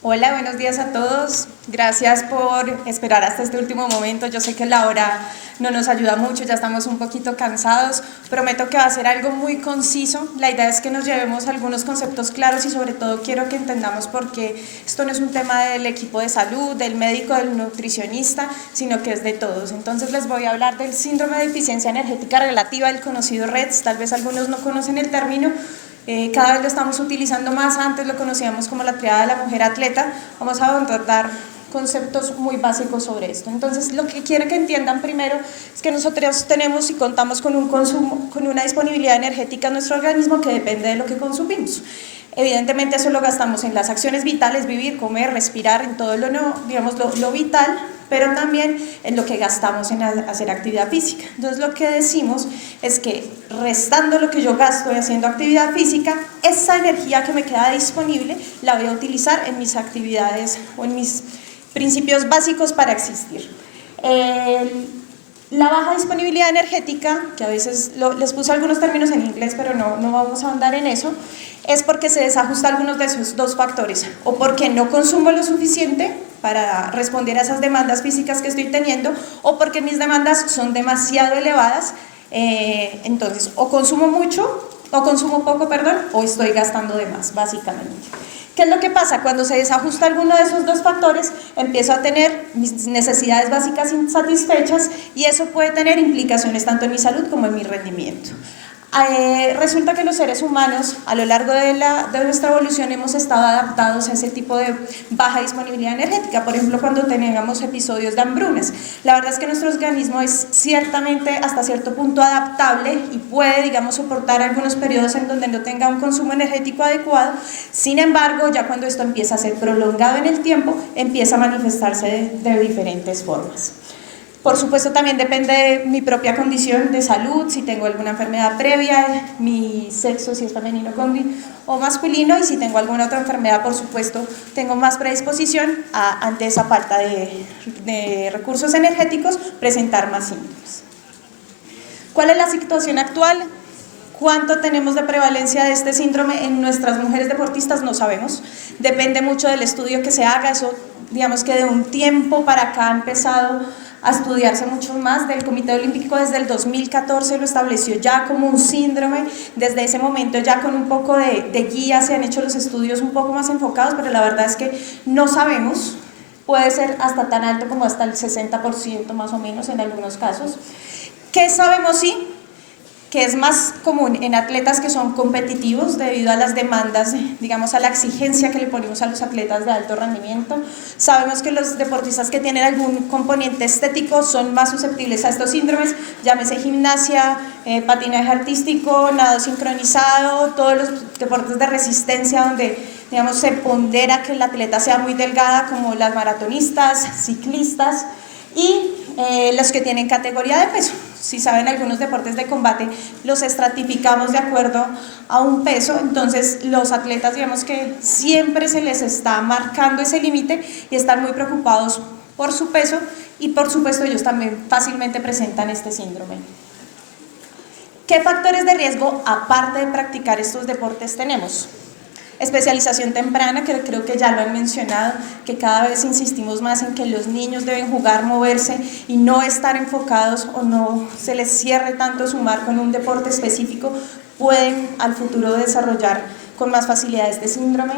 Hola, buenos días a todos. Gracias por esperar hasta este último momento. Yo sé que la hora no nos ayuda mucho, ya estamos un poquito cansados. Prometo que va a ser algo muy conciso. La idea es que nos llevemos algunos conceptos claros y sobre todo quiero que entendamos por qué esto no es un tema del equipo de salud, del médico, del nutricionista, sino que es de todos. Entonces les voy a hablar del síndrome de deficiencia energética relativa, el conocido REDS. Tal vez algunos no conocen el término. Cada vez lo estamos utilizando más, antes lo conocíamos como la triada de la mujer atleta. Vamos a tratar conceptos muy básicos sobre esto. Entonces, lo que quiero que entiendan primero es que nosotros tenemos y contamos con un consumo, con una disponibilidad energética en nuestro organismo que depende de lo que consumimos. Evidentemente eso lo gastamos en las acciones vitales, vivir, comer, respirar, en todo lo, no, digamos, lo vital, pero también en lo que gastamos en hacer actividad física. Entonces lo que decimos es que restando lo que yo gasto haciendo actividad física, esa energía que me queda disponible la voy a utilizar en mis actividades o en mis principios básicos para existir. La baja disponibilidad energética, que a veces les puse algunos términos en inglés, pero no vamos a ahondar en eso, es porque se desajusta algunos de esos dos factores, o porque no consumo lo suficiente para responder a esas demandas físicas que estoy teniendo, o porque mis demandas son demasiado elevadas, entonces o consumo mucho, o consumo poco, perdón, o estoy gastando de más, básicamente. ¿Qué es lo que pasa? Cuando se desajusta alguno de esos dos factores, empiezo a tener mis necesidades básicas insatisfechas y eso puede tener implicaciones tanto en mi salud como en mi rendimiento. Resulta que los seres humanos a lo largo de nuestra evolución hemos estado adaptados a ese tipo de baja disponibilidad energética, por ejemplo cuando tengamos episodios de hambrunas. La verdad es que nuestro organismo es ciertamente hasta cierto punto adaptable y puede, digamos, soportar algunos periodos en donde no tenga un consumo energético adecuado. Sin embargo, ya cuando esto empieza a ser prolongado en el tiempo, empieza a manifestarse de diferentes formas. Por supuesto también depende de mi propia condición de salud, si tengo alguna enfermedad previa, mi sexo, si es femenino o masculino, y si tengo alguna otra enfermedad, por supuesto, tengo más predisposición ante esa falta de recursos energéticos, presentar más síntomas. ¿Cuál es la situación actual? ¿Cuánto tenemos de prevalencia de este síndrome en nuestras mujeres deportistas? No sabemos, depende mucho del estudio que se haga, eso digamos que de un tiempo para acá ha empezado a estudiarse mucho más. Del Comité Olímpico desde el 2014 lo estableció ya como un síndrome, desde ese momento ya con un poco de guía se han hecho los estudios un poco más enfocados, pero la verdad es que no sabemos, puede ser hasta tan alto como hasta el 60% más o menos en algunos casos. ¿Qué sabemos? Sí, que es más común en atletas que son competitivos debido a las demandas, digamos a la exigencia que le ponemos a los atletas de alto rendimiento. Sabemos que los deportistas que tienen algún componente estético son más susceptibles a estos síndromes, llámese gimnasia, patinaje artístico, nado sincronizado, todos los deportes de resistencia donde digamos se pondera que el atleta sea muy delgada, como las maratonistas, ciclistas, y los que tienen categoría de peso. Si saben, algunos deportes de combate los estratificamos de acuerdo a un peso, entonces los atletas digamos que siempre se les está marcando ese límite y están muy preocupados por su peso y por supuesto ellos también fácilmente presentan este síndrome. ¿Qué factores de riesgo aparte de practicar estos deportes tenemos? Especialización temprana, que creo que ya lo han mencionado, que cada vez insistimos más en que los niños deben jugar, moverse y no estar enfocados o no se les cierre tanto su mar con un deporte específico, pueden al futuro desarrollar con más facilidad este síndrome.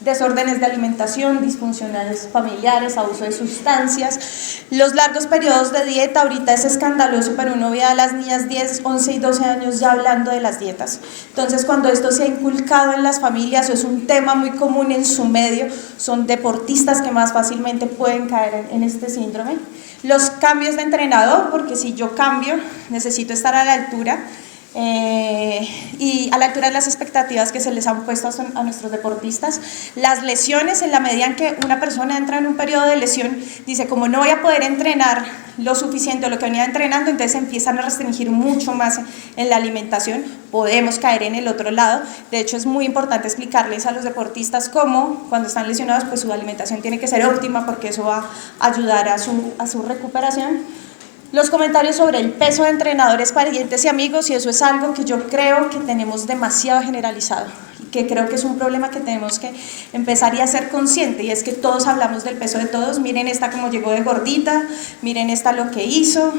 Desórdenes de alimentación, disfuncionales familiares, abuso de sustancias, los largos periodos de dieta. Ahorita es escandaloso, pero uno ve a las niñas 10, 11 y 12 años ya hablando de las dietas. Entonces, cuando esto se ha inculcado en las familias, o es un tema muy común en su medio, son deportistas que más fácilmente pueden caer en este síndrome. Los cambios de entrenador, porque si yo cambio, necesito estar a la altura. Y a la altura de las expectativas que se les han puesto a nuestros deportistas. Las lesiones, en la medida en que una persona entra en un periodo de lesión, dice como no voy a poder entrenar lo suficiente o lo que venía entrenando, entonces empiezan a restringir mucho más en la alimentación, podemos caer en el otro lado. De hecho es muy importante explicarles a los deportistas cómo cuando están lesionados pues su alimentación tiene que ser óptima, porque eso va a ayudar a su recuperación. Los comentarios sobre el peso de entrenadores, parientes y amigos, y eso es algo que yo creo que tenemos demasiado generalizado. que creo que es un problema que tenemos que empezar a ser consciente, y es que todos hablamos del peso de todos. Miren esta como llegó de gordita, miren esta lo que hizo,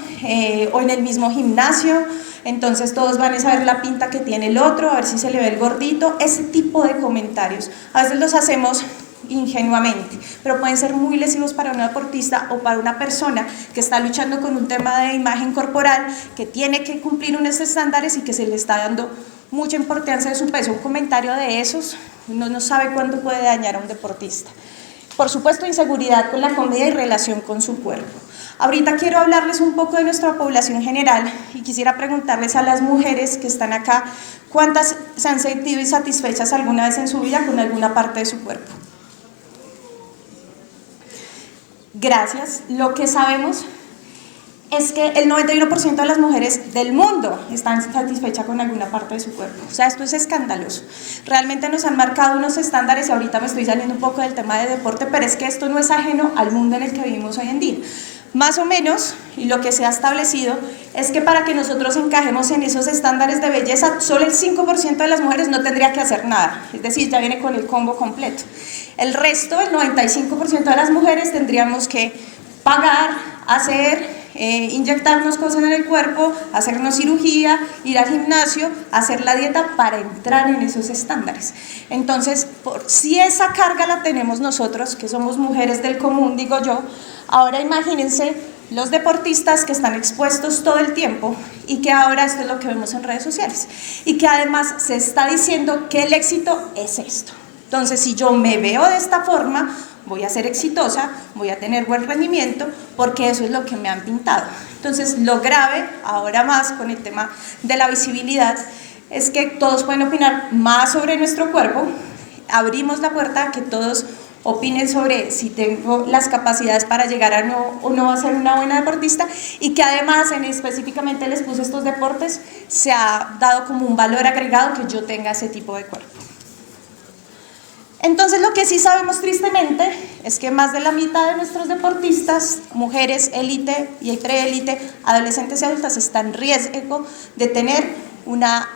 o en el mismo gimnasio, entonces todos van a saber la pinta que tiene el otro, a ver si se le ve el gordito. Ese tipo de comentarios a veces los hacemos ingenuamente, pero pueden ser muy lesivos para un deportista o para una persona que está luchando con un tema de imagen corporal, que tiene que cumplir unos estándares y que se le está dando mucha importancia de su peso. Un comentario de esos, uno no sabe cuándo puede dañar a un deportista. Por supuesto, inseguridad con la comida y relación con su cuerpo. Ahorita quiero hablarles un poco de nuestra población general y quisiera preguntarles a las mujeres que están acá, ¿cuántas se han sentido insatisfechas alguna vez en su vida con alguna parte de su cuerpo? Gracias. Lo que sabemos es que el 91% de las mujeres del mundo están satisfechas con alguna parte de su cuerpo. O sea, esto es escandaloso. Realmente nos han marcado unos estándares, y ahorita me estoy saliendo un poco del tema de deporte, pero es que esto no es ajeno al mundo en el que vivimos hoy en día. Más o menos, y lo que se ha establecido es que para que nosotros encajemos en esos estándares de belleza, solo el 5% de las mujeres no tendría que hacer nada, es decir, ya viene con el combo completo. El resto, el 95% de las mujeres, tendríamos que pagar, hacer, inyectarnos cosas en el cuerpo, hacernos cirugía, ir al gimnasio, hacer la dieta para entrar en esos estándares. Entonces, si esa carga la tenemos nosotros, que somos mujeres del común, digo yo, ahora imagínense los deportistas que están expuestos todo el tiempo y que ahora esto es lo que vemos en redes sociales y que además se está diciendo que el éxito es esto. Entonces, si yo me veo de esta forma, voy a ser exitosa, voy a tener buen rendimiento, porque eso es lo que me han pintado. Entonces, lo grave, ahora más con el tema de la visibilidad, es que todos pueden opinar más sobre nuestro cuerpo. Abrimos la puerta a que todos opinen sobre si tengo las capacidades para llegar a no o no a ser una buena deportista, y que además, específicamente les puse estos deportes, se ha dado como un valor agregado que yo tenga ese tipo de cuerpo. Entonces, lo que sí sabemos tristemente es que más de la mitad de nuestros deportistas, mujeres, élite y preélite, adolescentes y adultas, están en riesgo de tener una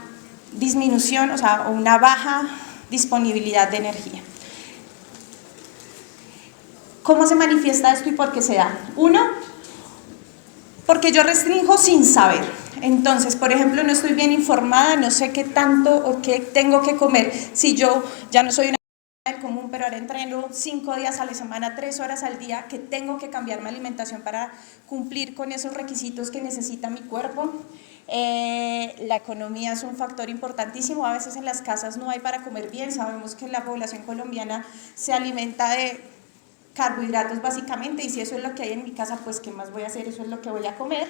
disminución, o sea, una baja disponibilidad de energía. ¿Cómo se manifiesta esto y por qué se da? Uno, porque yo restringo sin saber. Entonces, por ejemplo, no estoy bien informada, no sé qué tanto o qué tengo que comer. Si yo ya no soy una del común, pero ahora entreno 5 días a la semana, 3 horas al día, que tengo que cambiar mi alimentación para cumplir con esos requisitos que necesita mi cuerpo. La economía es un factor importantísimo. A veces en las casas no hay para comer bien. Sabemos que la población colombiana se alimenta de carbohidratos básicamente, y si eso es lo que hay en mi casa, pues ¿qué más voy a hacer? Eso es lo que voy a comer.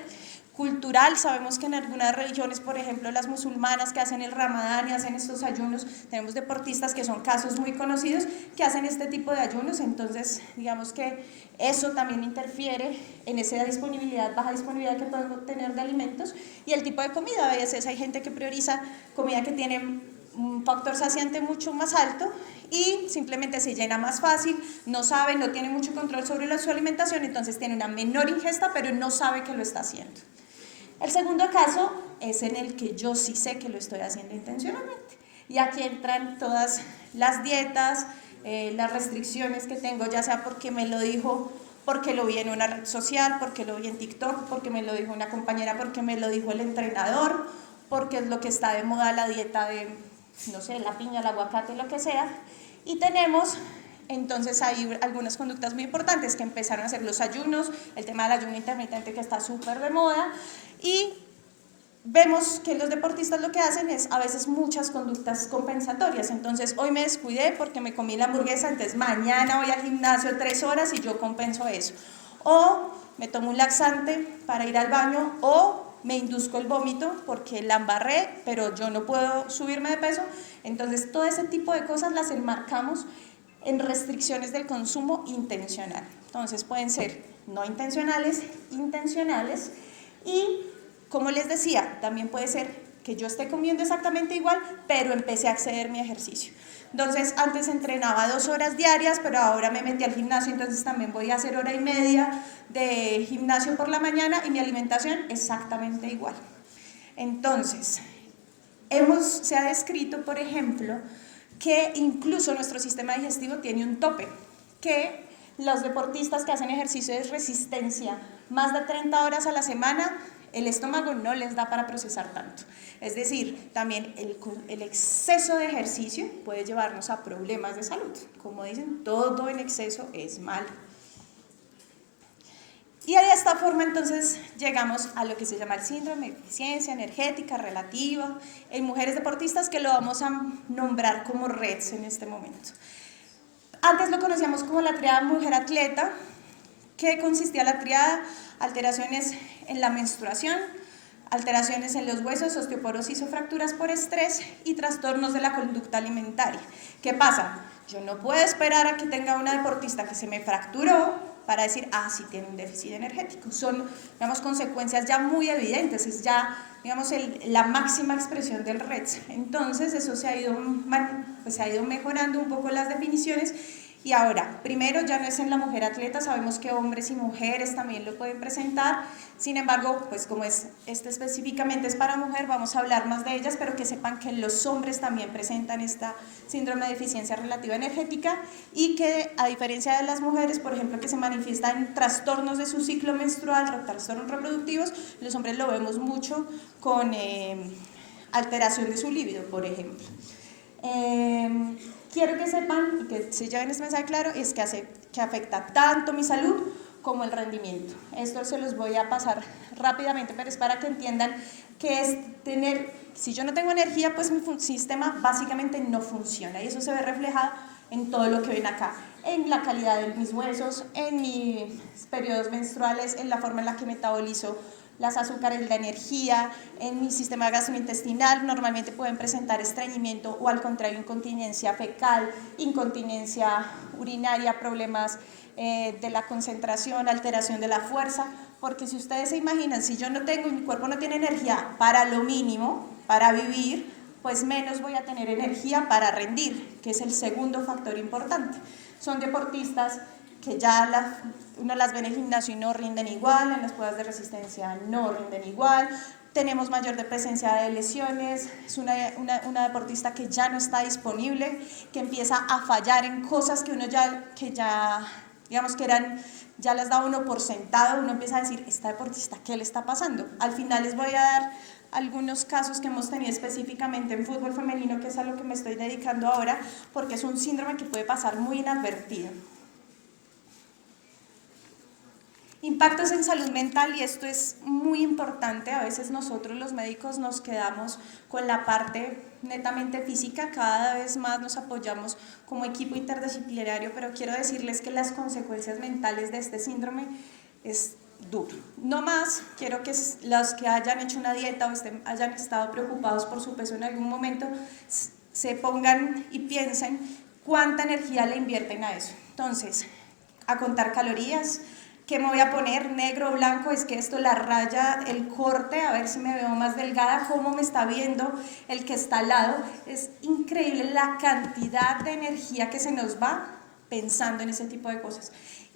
Cultural, sabemos que en algunas religiones, por ejemplo las musulmanas, que hacen el ramadán y hacen estos ayunos, tenemos deportistas que son casos muy conocidos que hacen este tipo de ayunos. Entonces digamos que eso también interfiere en esa disponibilidad, baja disponibilidad que puedo tener de alimentos, y el tipo de comida. A veces hay gente que prioriza comida que tiene un factor saciante mucho más alto y simplemente se llena más fácil, no sabe, no tiene mucho control sobre su alimentación, entonces tiene una menor ingesta, pero no sabe que lo está haciendo. El segundo caso es en el que yo sí sé que lo estoy haciendo intencionalmente, y aquí entran todas las dietas, las restricciones que tengo, ya sea porque me lo dijo, porque lo vi en una red social, porque lo vi en TikTok, porque me lo dijo una compañera, porque me lo dijo el entrenador, porque es lo que está de moda, la dieta de, no sé, la piña, el aguacate, lo que sea. Y tenemos entonces hay algunas conductas muy importantes que empezaron a hacer los ayunos, el tema del ayuno intermitente que está súper de moda, y vemos que los deportistas lo que hacen es a veces muchas conductas compensatorias. Entonces hoy me descuidé porque me comí la hamburguesa, entonces mañana voy al gimnasio 3 horas y yo compenso eso. O me tomo un laxante para ir al baño, o me induzco el vómito porque la embarré, pero yo no puedo subirme de peso. Entonces todo ese tipo de cosas las enmarcamos en restricciones del consumo intencional. Entonces pueden ser no intencionales, intencionales, y como les decía, también puede ser que yo esté comiendo exactamente igual, pero empecé a exceder mi ejercicio. Entonces antes entrenaba 2 horas diarias, pero ahora me metí al gimnasio, entonces también voy a hacer 1h30 de gimnasio por la mañana y mi alimentación exactamente igual. Entonces, se ha descrito, por ejemplo, que incluso nuestro sistema digestivo tiene un tope, que los deportistas que hacen ejercicio de resistencia más de 30 horas a la semana, el estómago no les da para procesar tanto. Es decir, también el exceso de ejercicio puede llevarnos a problemas de salud. Como dicen, todo en exceso es malo. Y de esta forma entonces llegamos a lo que se llama el síndrome de deficiencia energética relativa en mujeres deportistas, que lo vamos a nombrar como REDS en este momento. Antes lo conocíamos como la triada mujer atleta, que consistía la triada: alteraciones en la menstruación, alteraciones en los huesos, osteoporosis o fracturas por estrés y trastornos de la conducta alimentaria. ¿Qué pasa? Yo no puedo esperar a que tenga una deportista que se me fracturó para decir, sí tiene un déficit energético. Son, digamos, consecuencias ya muy evidentes, es ya, digamos, la máxima expresión del REDS. Entonces, eso se ha ido mejorando un poco las definiciones. Y ahora, primero, ya no es en la mujer atleta, sabemos que hombres y mujeres también lo pueden presentar. Sin embargo, pues como específicamente es para mujer, vamos a hablar más de ellas, pero que sepan que los hombres también presentan esta síndrome de deficiencia relativa energética, y que a diferencia de las mujeres, por ejemplo, que se manifiestan en trastornos de su ciclo menstrual, trastornos reproductivos, los hombres lo vemos mucho con alteración de su libido, por ejemplo. Quiero que sepan y que se lleven este mensaje claro, es que afecta tanto mi salud como el rendimiento. Esto se los voy a pasar rápidamente, pero es para que entiendan que es tener, si yo no tengo energía, pues mi sistema básicamente no funciona, y eso se ve reflejado en todo lo que ven acá, en la calidad de mis huesos, en mis periodos menstruales, en la forma en la que metabolizo las azúcares, la energía, en mi sistema gastrointestinal. Normalmente pueden presentar estreñimiento o, al contrario, incontinencia fecal, incontinencia urinaria, problemas de la concentración, alteración de la fuerza, porque si ustedes se imaginan, si yo no tengo, mi cuerpo no tiene energía para lo mínimo, para vivir, pues menos voy a tener energía para rendir, que es el segundo factor importante. Son deportistas que ya uno las ve en el gimnasio y no rinden igual, en las pruebas de resistencia no rinden igual, tenemos mayor presencia de lesiones, es una deportista que ya no está disponible, que empieza a fallar en cosas que uno digamos que ya las da uno por sentado. Uno empieza a decir, esta deportista, ¿qué le está pasando? Al final les voy a dar algunos casos que hemos tenido específicamente en fútbol femenino, que es a lo que me estoy dedicando ahora, porque es un síndrome que puede pasar muy inadvertido. Impactos en salud mental, y esto es muy importante. A veces nosotros los médicos nos quedamos con la parte netamente física, cada vez más nos apoyamos como equipo interdisciplinario, pero quiero decirles que las consecuencias mentales de este síndrome es duro. No más, quiero que los que hayan hecho una dieta o hayan estado preocupados por su peso en algún momento, se pongan y piensen cuánta energía le invierten a eso. Entonces, a contar calorías, ¿qué me voy a poner? ¿Negro o blanco? Es que esto, la raya, el corte, a ver si me veo más delgada, cómo me está viendo el que está al lado. Es increíble la cantidad de energía que se nos va pensando en ese tipo de cosas.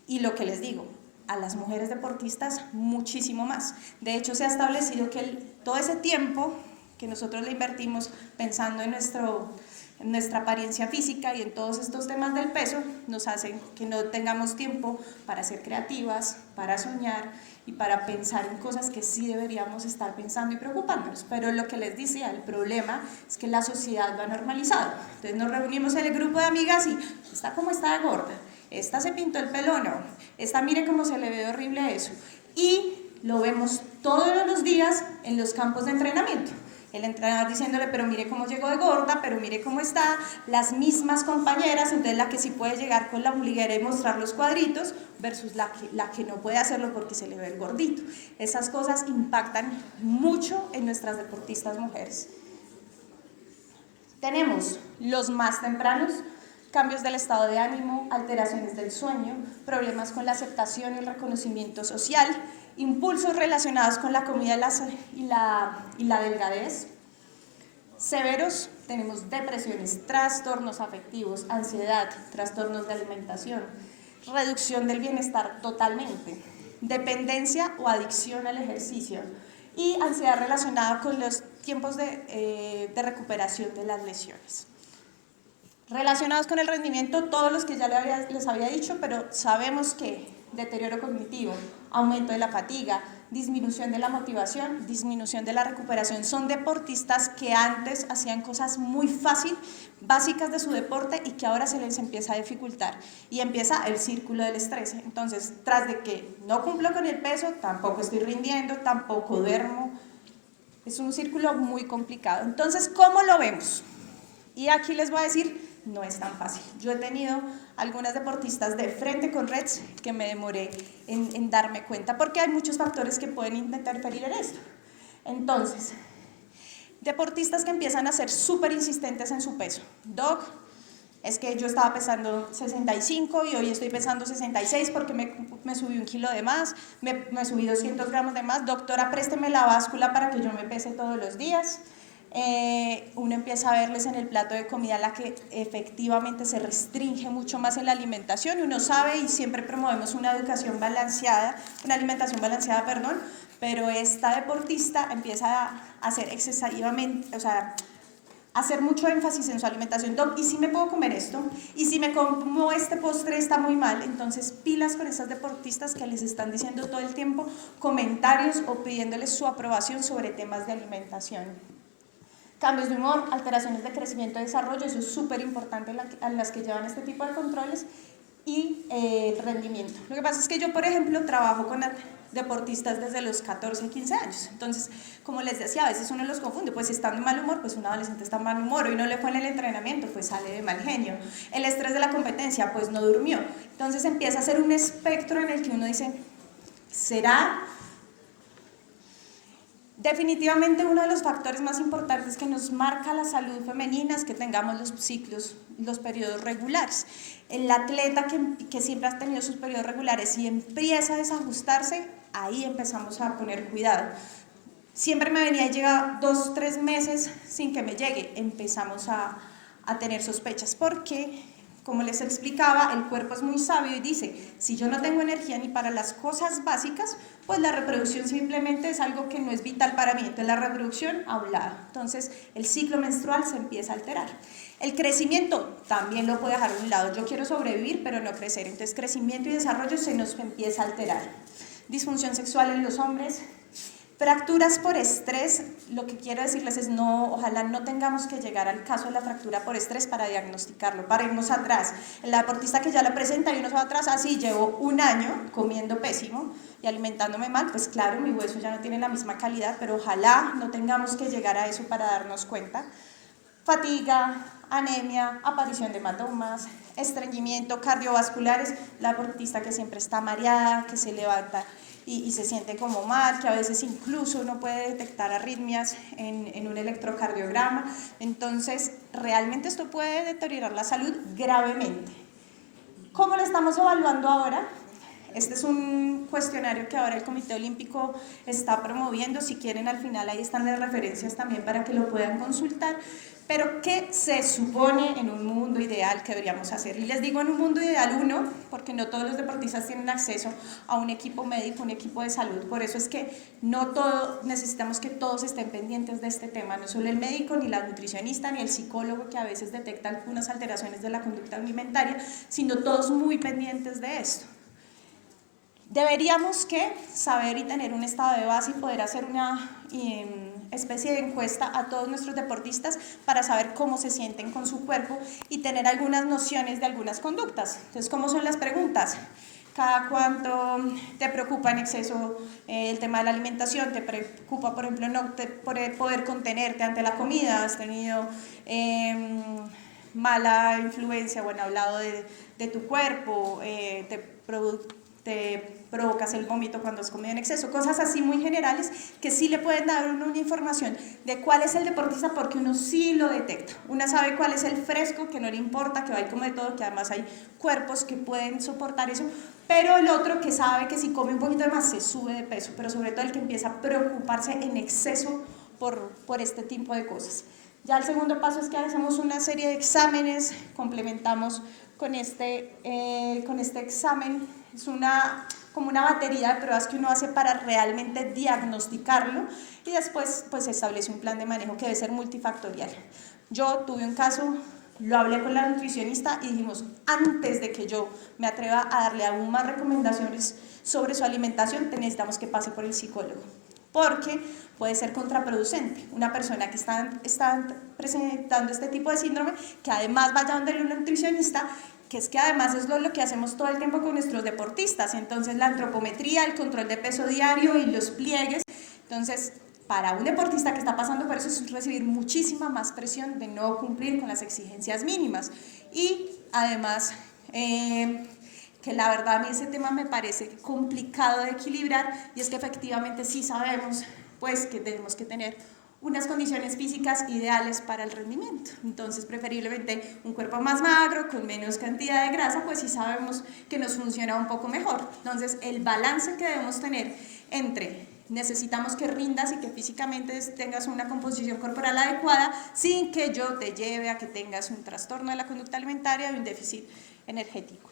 Y lo que les digo, a las mujeres deportistas muchísimo más. De hecho, se ha establecido que todo ese tiempo que nosotros le invertimos pensando en nuestra apariencia física y en todos estos temas del peso, nos hacen que no tengamos tiempo para ser creativas, para soñar y para pensar en cosas que sí deberíamos estar pensando y preocupándonos. Pero lo que les decía, el problema es que la sociedad lo ha normalizado. Entonces nos reunimos en el grupo de amigas y esta como está de gorda, esta se pintó el pelo, no, esta mire cómo se le ve horrible eso. Y lo vemos todos los días en los campos de entrenamiento. El entrenador diciéndole, pero mire cómo llegó de gorda, pero mire cómo está, las mismas compañeras. Entonces la que sí puede llegar con la ombliguera y mostrar los cuadritos versus la que no puede hacerlo porque se le ve el gordito. Esas cosas impactan mucho en nuestras deportistas mujeres. Tenemos los más tempranos: cambios del estado de ánimo, alteraciones del sueño, problemas con la aceptación y el reconocimiento social, impulsos relacionados con la comida y la delgadez. Severos, tenemos depresiones, trastornos afectivos, ansiedad, trastornos de alimentación, reducción del bienestar totalmente, dependencia o adicción al ejercicio y ansiedad relacionada con los tiempos de recuperación de las lesiones. Relacionados con el rendimiento, todos los que ya les había dicho, pero sabemos que deterioro cognitivo, aumento de la fatiga, disminución de la motivación, disminución de la recuperación, son deportistas que antes hacían cosas muy fácil, básicas de su deporte y que ahora se les empieza a dificultar y empieza el círculo del estrés. Entonces, tras de que no cumplo con el peso, tampoco estoy rindiendo, tampoco duermo, es un círculo muy complicado. Entonces, ¿cómo lo vemos? Y aquí les voy a decir, no es tan fácil. Yo he tenido algunas deportistas de frente con REDS que me demoré en darme cuenta, porque hay muchos factores que pueden interferir en esto. Entonces, deportistas que empiezan a ser súper insistentes en su peso. Doc, es que yo estaba pesando 65 y hoy estoy pesando 66 porque me subí 1 kilo de más, me subí 200 gramos de más. Doctora, présteme la báscula para que yo me pese todos los días. Uno empieza a verles en el plato de comida la que efectivamente se restringe mucho más en la alimentación. Uno sabe y siempre promovemos una educación balanceada, una alimentación balanceada, perdón, pero esta deportista empieza a hacer excesivamente, o sea, hacer mucho énfasis en su alimentación. Doc, ¿y si me puedo comer esto? ¿Y si me como este postre está muy mal? Entonces, pilas con esas deportistas que les están diciendo todo el tiempo comentarios o pidiéndoles su aprobación sobre temas de alimentación. Cambios de humor, alteraciones de crecimiento y desarrollo, eso es súper importante a las que llevan este tipo de controles, y el rendimiento. Lo que pasa es que yo, por ejemplo, trabajo con deportistas desde los 14, 15 años. Entonces, como les decía, a veces uno los confunde, pues si está de mal humor, pues un adolescente está de mal humor, hoy no le fue en el entrenamiento, pues sale de mal genio. El estrés de la competencia, pues no durmió. Entonces empieza a ser un espectro en el que uno dice, ¿será? Definitivamente uno de los factores más importantes que nos marca la salud femenina es que tengamos los ciclos, los periodos regulares. El atleta que siempre ha tenido sus periodos regulares y empieza a desajustarse, ahí empezamos a poner cuidado. Siempre me venía y llega 2, 3 meses sin que me llegue, empezamos a tener sospechas, porque como les explicaba, el cuerpo es muy sabio y dice, si yo no tengo energía ni para las cosas básicas, pues la reproducción simplemente es algo que no es vital para mí. Entonces la reproducción a un lado. Entonces el ciclo menstrual se empieza a alterar. El crecimiento también lo puedo dejar a un lado. Yo quiero sobrevivir, pero no crecer. Entonces crecimiento y desarrollo se nos empieza a alterar. Disfunción sexual en los hombres. Fracturas por estrés, lo que quiero decirles es no, ojalá no tengamos que llegar al caso de la fractura por estrés para diagnosticarlo, para irnos atrás. El deportista que ya lo presenta y uno se va atrás, así llevo 1 año comiendo pésimo y alimentándome mal, pues claro, mi hueso ya no tiene la misma calidad, pero ojalá no tengamos que llegar a eso para darnos cuenta. Fatiga, anemia, aparición de hematomas, estreñimiento, cardiovasculares, la deportista que siempre está mareada, que se levanta y se siente como mal, que a veces incluso uno puede detectar arritmias en un electrocardiograma. Entonces, realmente esto puede deteriorar la salud gravemente. ¿Cómo lo estamos evaluando ahora? Este es un cuestionario que ahora el Comité Olímpico está promoviendo. Si quieren, al final ahí están las referencias también para que lo puedan consultar. Pero ¿qué se supone en un mundo ideal que deberíamos hacer? Y les digo en un mundo ideal uno, porque no todos los deportistas tienen acceso a un equipo médico, un equipo de salud. Por eso es que necesitamos que todos estén pendientes de este tema, no solo el médico, ni la nutricionista, ni el psicólogo que a veces detecta algunas alteraciones de la conducta alimentaria, sino todos muy pendientes de esto. Deberíamos saber y tener un estado de base y poder hacer una especie de encuesta a todos nuestros deportistas para saber cómo se sienten con su cuerpo y tener algunas nociones de algunas conductas. Entonces, ¿cómo son las preguntas? ¿Cada cuánto te preocupa en exceso el tema de la alimentación? ¿Te preocupa, por ejemplo, no poder contenerte ante la comida? ¿Has tenido mala influencia o han hablado de tu cuerpo? ¿Te provocas el vómito cuando has comido en exceso? Cosas así muy generales que sí le pueden dar una información de cuál es el deportista, porque uno sí lo detecta. Uno sabe cuál es el fresco, que no le importa, que va y come todo, que además hay cuerpos que pueden soportar eso, pero el otro que sabe que si come un poquito de más se sube de peso, pero sobre todo el que empieza a preocuparse en exceso por este tipo de cosas. Ya el segundo paso es que hacemos una serie de exámenes, complementamos con este examen. Es como una batería de pruebas que uno hace para realmente diagnosticarlo, y después pues se establece un plan de manejo que debe ser multifactorial. Yo tuve un caso Lo hablé con la nutricionista y dijimos, antes de que yo me atreva a darle aún más recomendaciones sobre su alimentación, necesitamos que pase por el psicólogo, porque puede ser contraproducente. Una persona que está presentando este tipo de síndrome, que además vaya donde el nutricionista, que es que además es lo que hacemos todo el tiempo con nuestros deportistas, entonces la antropometría, el control de peso diario y los pliegues, entonces para un deportista que está pasando por eso es recibir muchísima más presión de no cumplir con las exigencias mínimas. Y además, que la verdad a mí ese tema me parece complicado de equilibrar, y es que efectivamente sí sabemos pues que tenemos que tener unas condiciones físicas ideales para el rendimiento, entonces preferiblemente un cuerpo más magro, con menos cantidad de grasa, pues sí sabemos que nos funciona un poco mejor. Entonces el balance que debemos tener entre necesitamos que rindas y que físicamente tengas una composición corporal adecuada sin que yo te lleve a que tengas un trastorno de la conducta alimentaria o un déficit energético.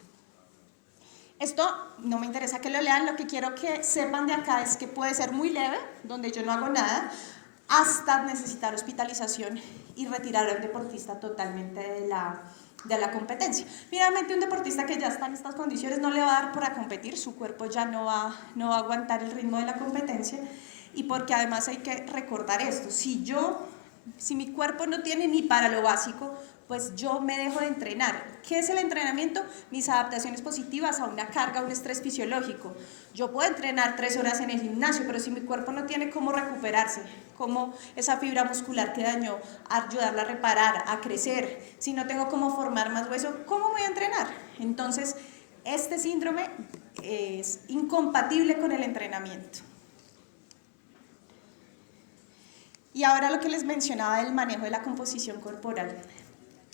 Esto no me interesa que lo lean, lo que quiero que sepan de acá es que puede ser muy leve, donde yo no hago nada, hasta necesitar hospitalización y retirar al deportista totalmente de la competencia. Finalmente, un deportista que ya está en estas condiciones no le va a dar para competir, su cuerpo ya no va a aguantar el ritmo de la competencia, y porque además hay que recordar esto, si mi cuerpo no tiene ni para lo básico, pues yo me dejo de entrenar. ¿Qué es el entrenamiento? Mis adaptaciones positivas a una carga, a un estrés fisiológico. Yo puedo entrenar 3 horas en el gimnasio, pero si mi cuerpo no tiene cómo recuperarse, cómo esa fibra muscular que dañó, ayudarla a reparar, a crecer, si no tengo cómo formar más hueso, ¿cómo voy a entrenar? Entonces, este síndrome es incompatible con el entrenamiento. Y ahora lo que les mencionaba del manejo de la composición corporal.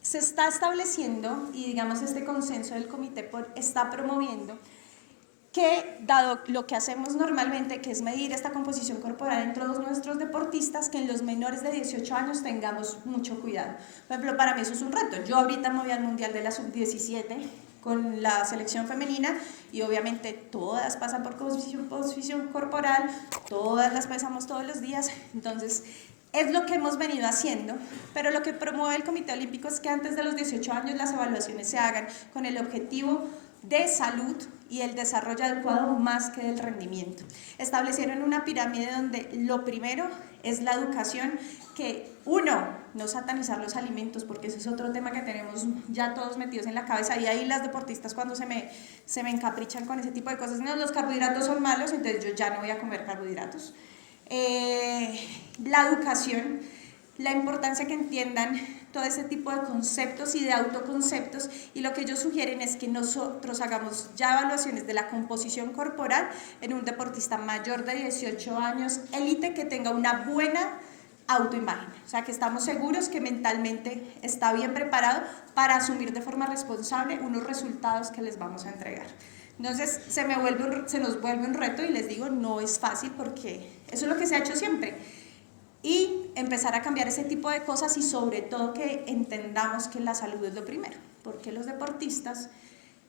Se está estableciendo, y digamos este consenso del comité está promoviendo, que dado lo que hacemos normalmente, que es medir esta composición corporal en todos nuestros deportistas, que en los menores de 18 años tengamos mucho cuidado. Por ejemplo, para mí eso es un reto. Yo ahorita me voy al Mundial de la Sub-17 con la selección femenina y obviamente todas pasan por composición corporal, todas las pesamos todos los días, entonces es lo que hemos venido haciendo, pero lo que promueve el Comité Olímpico es que antes de los 18 años las evaluaciones se hagan con el objetivo de salud y el desarrollo adecuado más que del rendimiento. Establecieron una pirámide donde lo primero es la educación, que no satanizar los alimentos, porque ese es otro tema que tenemos ya todos metidos en la cabeza, y ahí las deportistas cuando se me encaprichan con ese tipo de cosas, no, los carbohidratos son malos, entonces yo ya no voy a comer carbohidratos. La educación, la importancia que entiendan todo ese tipo de conceptos y de autoconceptos, y lo que ellos sugieren es que nosotros hagamos ya evaluaciones de la composición corporal en un deportista mayor de 18 años, élite, que tenga una buena autoimagen, o sea que estamos seguros que mentalmente está bien preparado para asumir de forma responsable unos resultados que les vamos a entregar. Entonces se nos vuelve un reto, y les digo, no es fácil porque eso es lo que se ha hecho siempre, y empezar a cambiar ese tipo de cosas, y sobre todo que entendamos que la salud es lo primero, porque los deportistas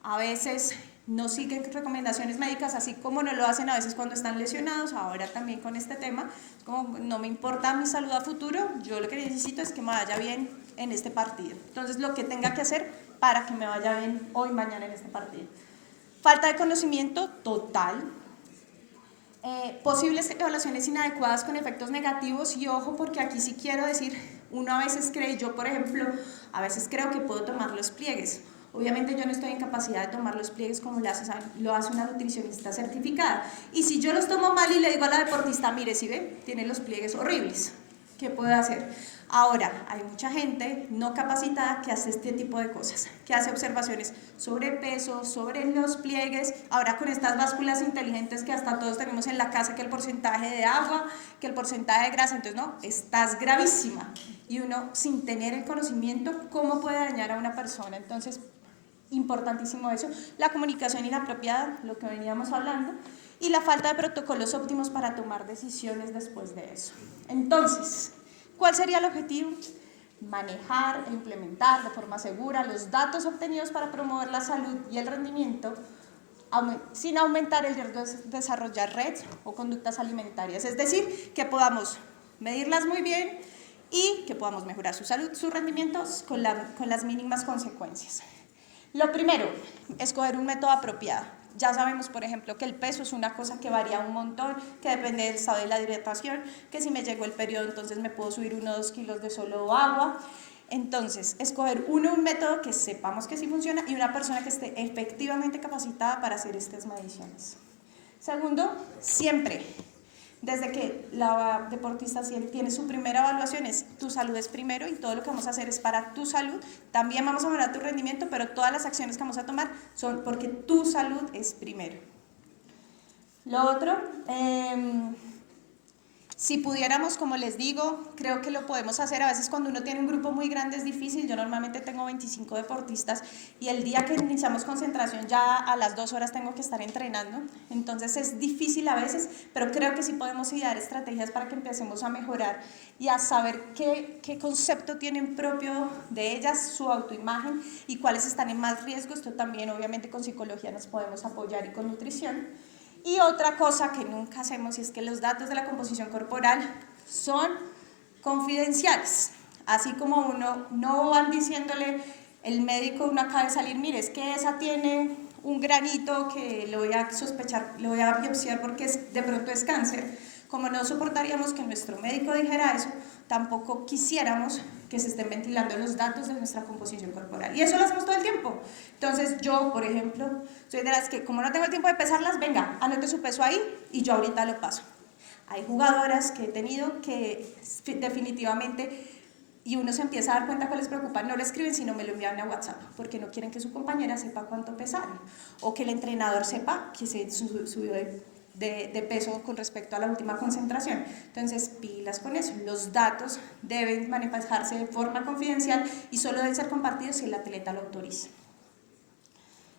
a veces no siguen recomendaciones médicas, así como no lo hacen a veces cuando están lesionados. Ahora también con este tema, como no me importa mi salud a futuro, yo lo que necesito es que me vaya bien en este partido, entonces lo que tenga que hacer para que me vaya bien hoy, mañana en este partido. Falta de conocimiento total, posibles evaluaciones inadecuadas con efectos negativos, y ojo porque aquí sí quiero decir, uno a veces cree, yo por ejemplo, a veces creo que puedo tomar los pliegues. Obviamente yo no estoy en capacidad de tomar los pliegues como lo hace una nutricionista certificada, y si yo los tomo mal y le digo a la deportista, mire, si ve, tiene los pliegues horribles, ¿qué puedo hacer? Ahora, hay mucha gente no capacitada que hace este tipo de cosas, que hace observaciones sobre el peso, sobre los pliegues, ahora con estas básculas inteligentes que hasta todos tenemos en la casa, que el porcentaje de agua, que el porcentaje de grasa, entonces no, estás gravísima, y uno sin tener el conocimiento, ¿cómo puede dañar a una persona? Entonces, importantísimo eso, la comunicación inapropiada, lo que veníamos hablando, y la falta de protocolos óptimos para tomar decisiones después de eso. Entonces, ¿cuál sería el objetivo? Manejar e implementar de forma segura los datos obtenidos para promover la salud y el rendimiento, sin aumentar el riesgo de desarrollar redes o conductas alimentarias. Es decir, que podamos medirlas muy bien y que podamos mejorar su salud, sus rendimientos con las mínimas consecuencias. Lo primero, escoger un método apropiado. Ya sabemos, por ejemplo, que el peso es una cosa que varía un montón, que depende del estado de la hidratación, que si me llegó el periodo, entonces me puedo subir 1 o 2 kilos de solo agua. Entonces, escoger un método que sepamos que sí funciona y una persona que esté efectivamente capacitada para hacer estas mediciones. Segundo, siempre, desde que la deportista tiene su primera evaluación, tu salud es primero y todo lo que vamos a hacer es para tu salud. También vamos a mejorar tu rendimiento, pero todas las acciones que vamos a tomar son porque tu salud es primero. Lo otro, si pudiéramos, como les digo, creo que lo podemos hacer. A veces cuando uno tiene un grupo muy grande es difícil. Yo normalmente tengo 25 deportistas y el día que iniciamos concentración ya a las 2 horas tengo que estar entrenando. Entonces es difícil a veces, pero creo que sí podemos idear estrategias para que empecemos a mejorar y a saber qué concepto tienen propio de ellas, su autoimagen y cuáles están en más riesgo. Esto también obviamente con psicología nos podemos apoyar y con nutrición. Y otra cosa que nunca hacemos es que los datos de la composición corporal son confidenciales. Así como uno no van diciéndole el médico, uno acaba de salir, mire, es que esa tiene un granito que lo voy a sospechar, lo voy a biopsiar porque de pronto es cáncer. Como no soportaríamos que nuestro médico dijera eso, tampoco quisiéramos que se estén ventilando los datos de nuestra composición corporal. Y eso lo hacemos todo el tiempo. Entonces yo, por ejemplo, soy de las que como no tengo el tiempo de pesarlas, venga, anote su peso ahí y yo ahorita lo paso. Hay jugadoras que he tenido que definitivamente, y uno se empieza a dar cuenta que les preocupa, no le escriben sino me lo envían a WhatsApp, porque no quieren que su compañera sepa cuánto pesaron, o que el entrenador sepa que se subió de peso con respecto a la última concentración. Entonces, pilas con eso. Los datos deben manejarse de forma confidencial y solo deben ser compartidos si el atleta lo autoriza.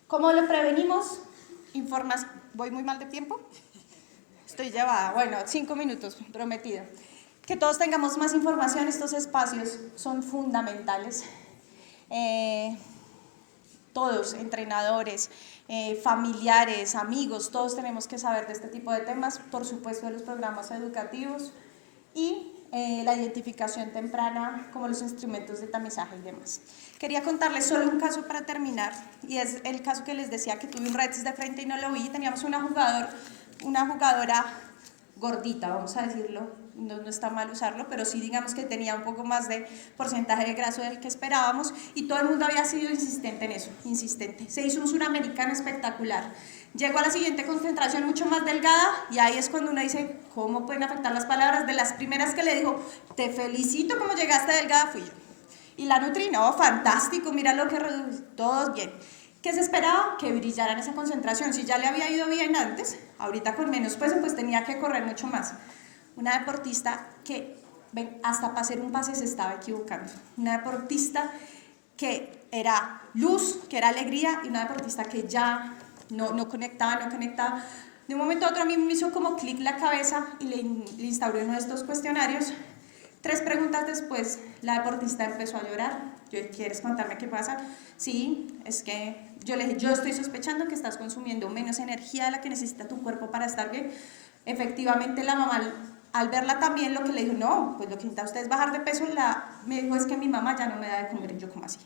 ¿Cómo lo prevenimos? ¿Voy muy mal de tiempo? Estoy llevada. Bueno, 5 minutos, prometido. Que todos tengamos más información. Estos espacios son fundamentales. Todos, entrenadores, familiares, amigos, todos tenemos que saber de este tipo de temas, por supuesto de los programas educativos y la identificación temprana como los instrumentos de tamizaje y demás. Quería contarles solo un caso para terminar y es el caso que les decía que tuve un redes de frente y no lo vi. Teníamos una jugadora gordita, vamos a decirlo, no está mal usarlo, pero sí digamos que tenía un poco más de porcentaje de grasa del que esperábamos y todo el mundo había sido insistente en eso, insistente. Se hizo un suramericano espectacular. Llegó a la siguiente concentración mucho más delgada y ahí es cuando uno dice, ¿cómo pueden afectar las palabras? De las primeras que le dijo, te felicito como llegaste delgada, fui yo. Y la nutri, no, fantástico, mira lo que reduce, todos bien. ¿Qué se esperaba? Que brillara en esa concentración. Si ya le había ido bien antes, ahorita con menos peso, pues tenía que correr mucho más. Una deportista que hasta para hacer un pase se estaba equivocando. Una deportista que era luz, que era alegría, y una deportista que ya no conectaba. De un momento a otro a mí me hizo como clic la cabeza y le instauré uno de estos cuestionarios. 3 preguntas después, la deportista empezó a llorar. ¿Quieres contarme qué pasa? Sí, es que yo le dije, yo estoy sospechando que estás consumiendo menos energía de la que necesita tu cuerpo para estar bien. Efectivamente, la mamá, al verla también, lo que le dijo, no, pues lo que intenta usted es bajar de peso, me dijo, es que mi mamá ya no me da de comer. Y yo, ¿cómo así?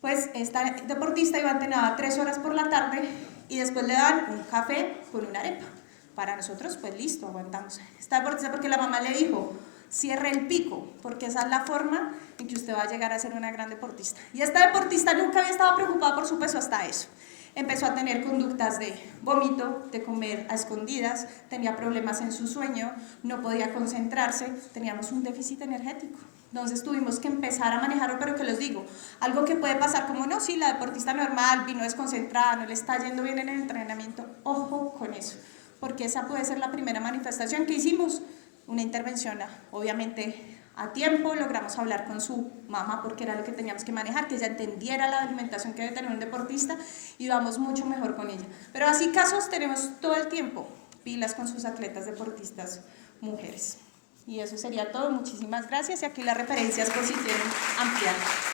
Pues esta deportista iba entrenada 3 horas por la tarde y después le dan un café con una arepa. Para nosotros, pues listo, aguantamos. Esta deportista, porque la mamá le dijo, cierre el pico, porque esa es la forma en que usted va a llegar a ser una gran deportista. Y esta deportista nunca había estado preocupada por su peso hasta eso. Empezó a tener conductas de vómito, de comer a escondidas, tenía problemas en su sueño, no podía concentrarse, teníamos un déficit energético. Entonces tuvimos que empezar a manejarlo, pero que les digo, algo que puede pasar como no, sí, la deportista normal vino desconcentrada, no le está yendo bien en el entrenamiento, ojo con eso, porque esa puede ser la primera manifestación que hicimos. Una intervención, obviamente, a tiempo, logramos hablar con su mamá porque era lo que teníamos que manejar, que ella entendiera la alimentación que debe tener un deportista y vamos mucho mejor con ella. Pero así casos tenemos todo el tiempo, pilas con sus atletas deportistas mujeres. Y eso sería todo, muchísimas gracias y aquí las referencias por si quieren ampliar.